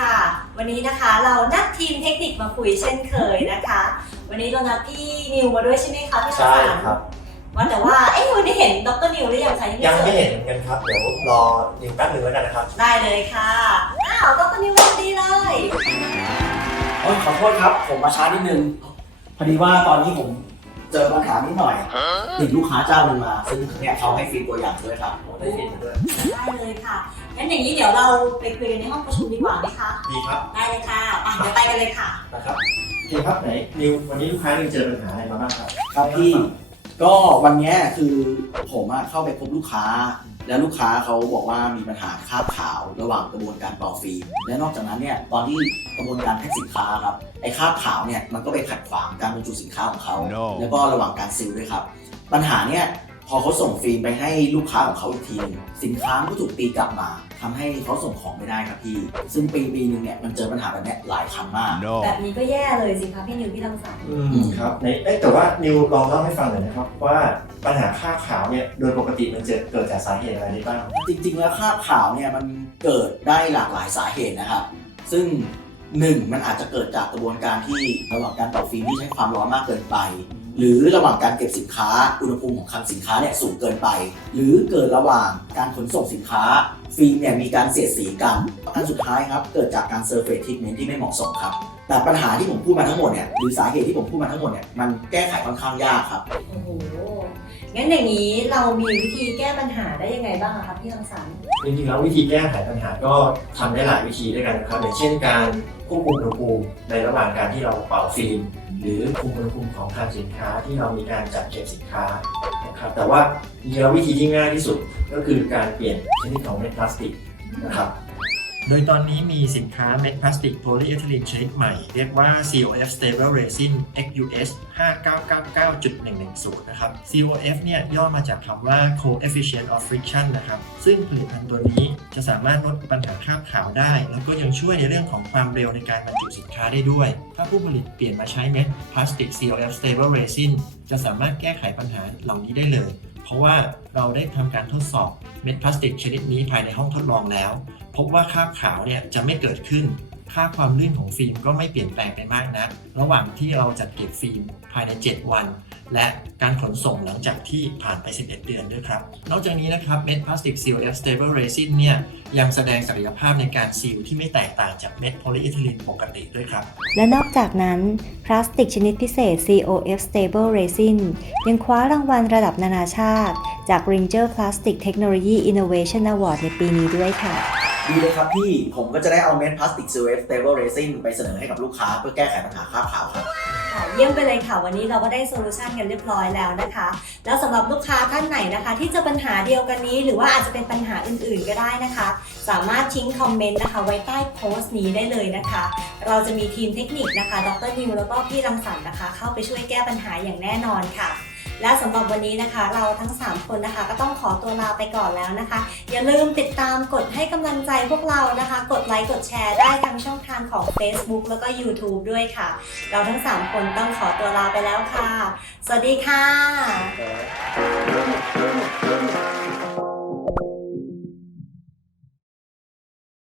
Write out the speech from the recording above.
ค่ะ วันนี้นะคะเรานัดทีมเทคนิคมาคุยเช่นเคยนะคะ วันนี้เรานัดพี่นิวมาด้วยใช่ไหมคะพี่ใช่รังสรรค์ครับ ว่าแต่ว่าเอ้ยวันนี้เห็นดรนิวหรือยังคะยังไม่จอเห็นเหมือนกันครับ เดี๋ยวรอนิวแป๊บหนึ่งแล้วกันนะครับได้เลยค่ะอ้าวดรนิวสวัสดีเลย โอ้ยขอโทษครับ ผมมาช้านิดนึง พอดีว่าตอนนี้ผม เจอปัญหานิดหน่อยติดลูกค้าเจ้าหนึ่งมาซึ่งเนี่ยเขาให้ฟรีตัวอย่างด้วยครับโอ้ได้ยินด้วยได้เลยค่ะ งั้นอย่างนี้เดี๋ยวเราไปคุยกันในห้องประชุมดีกว่าไหมคะ ดีครับได้เลยค่ะอะเดี๋ยวไปกันเลยค่ะ นะครับโอเคครับไหนนิววันนี้ลูกค้านิวเจอปัญหาอะไรมาบ้างครับ ครับพี่ ก็วันเนี้ยคือผมอะเข้าไปพบลูกค้า แล้วลูกค้าเขาบอกว่ามีปัญหาคราบขาวระหว่างกระบวนการเป่าฟิล์มและนอกจากนั้นเนี่ยตอนที่กระบวนการแพ็คสินค้าครับไอ้คราบขาวเนี่ยมันก็ไปขัดขวางการบรรจุสินค้าของเขา No แล้วก็ระหว่างการซีลด้วยครับ ปัญหาเนี่ยพอเขาส่งฟิล์มไปให้ลูกค้าของเขาอีกทีหนึงสินค้ามันก็ถูกตีกลับมาทำให้เขาส่งของไม่ได้ครับพี่ ซึ่งปีปีหนึงเนี่ยมันเจอปัญหาแบบเนี้ยหลายครั้งมาก No. แบบนี้ก็แย่เลยสิคะพี่นิวพี่รังสรรค์อืมครับในเอ้ยแต่ว่านิวลองเล่าให้ฟังหน่อยนะครับว่าปัญหาค่าบขาว เนี่ยโดยปกติมันจะเกิดจากสาเหตุอะไรได้บ้าง จริงๆ แล้วคราบขาวเนี่ยมันเกิดได้หลากหลายสาเหตุนะครับซึ่งหนึ่งมันอาจจะเกิดจากกระบวนการที่ระหว่างการเป่าฟิล์มที่ใช้ความร้อนมากเกินไป หรือระหว่างการเก็บสินค้าอุณหภูมิของคลังสินค้าเนี่ยสูงเกินไป หรือเกิดระหว่างการขนส่งสินค้า ฟิล์มเนี่ยมีการเสียดสีกันอันสุดท้ายครับเกิดจากการเซอร์เฟซทิทเมนที่ไม่เหมาะสมครับแต่ปัญหาที่ผมพูดมาทั้งหมดเนี่ยหรือสาเหตุที่ผมพูดมาทั้งหมดเนี่ยมันแก้ไขค่อนข้างยากครับ โอ้โห งั้นอย่างนี้เรามีวิธีแก้ปัญหาได้ยังไงบ้างอะคะพี่รังสรรค์จริงๆแล้ววิธีแก้ไขปัญหาก็ทำได้หลายวิธีด้วยกันนะครับอย่างเช่นการควบคุมอุณหภูมิในระหว่างการที่เราเป่าฟิล์มหรือคุมอุณหภูมิของคลังสินค้าที่เรามีการจัดเก็บสินค้านะครับแต่ว่าจริงๆแล้ววิธีที่ง่ายที่สุดก็คือการเปลี่ยนชนิดของเม็ดพลาสติกนะครับ โดยตอนนี้มีสินค้าเม็ดพลาสติกโพลีเอทิลีนชนิดใหม่ เรียกว่า COF Stable Resin XUS 5999.110 นะครับ COF เนี่ยย่อมาจากคำว่า Coefficient of Friction นะครับ ซึ่งผลิตภัณฑ์ตัวนี้จะสามารถลดปัญหาคราบขาวได้ แล้วก็ยังช่วยในเรื่องของความเร็วในการบรรจุสินค้าได้ด้วย ถ้าผู้ผลิตเปลี่ยนมาใช้เม็ดพลาสติก COF Stable Resin จะสามารถแก้ไขปัญหาเหล่านี้ได้เลย เพราะว่าเราได้ทำการทดสอบเม็ดพลาสติกชนิดนี้ภายในห้องทดลองแล้ว พบว่าคราบขาวเนี่ยจะไม่เกิดขึ้น ค่าความลื่นของฟิล์มก็ไม่เปลี่ยนแปลงไปมากนะระหว่างที่เราจัดเก็บฟิล์มภายใน 7 วัน และการขนส่งหลังจากที่ผ่านไป 11 เดือนด้วยครับ นอกจากนี้นะครับเม็ดพลาสติก COF Stable Resin เนี่ยยังแสดงศักยภาพในการซีลที่ไม่แตกต่างจากเม็ดโพลีเอทิลีนปกติด้วยครับ และนอกจากนั้นพลาสติกชนิดพิเศษ COF Stable Resin ยังคว้ารางวัลระดับนานาชาติ จาก Ringer Plastic Technology Innovation Award ในปีนี้ด้วยค่ะ ดีเลยครับพี่ ผมก็จะได้เอาเม็ดพลาสติก COF Stable Resin ไปเสนอให้กับลูกค้าเพื่อแก้ไขปัญหาคราบขาวครับ ค่ะเยี่ยมไปเลยค่ะ วันนี้เราก็ได้โซลูชันกันเรียบร้อยแล้วนะคะ แล้วสำหรับลูกค้าท่านไหนนะคะ ที่เจะปัญหาเดียวกันนี้ หรือว่าอาจจะเป็นปัญหาอื่นๆก็ได้นะคะ สามารถทิ้งคอมเมนต์นะคะ ไว้ใต้โพสต์นี้ได้เลยนะคะ เราจะมีทีมเทคนิคนะคะ ดรนิวแล้วก็พี่รังสรรค์นะคะ เข้าไปช่วยแก้ปัญหาอย่างแน่นอนค่ะ และสำหรับวันนี้นะคะ เราทั้ง 3 คนนะคะ ก็ต้องขอตัวลาไปก่อนแล้วนะคะ อย่าลืมติดตามกดให้กำลังใจพวกเรานะคะ กดไลค์กดแชร์ได้ทางช่องทางของ Facebook แล้วก็ YouTube ด้วยค่ะ เราทั้ง 3 คนต้องขอตัวลาไปแล้วค่ะ สวัสดีค่ะ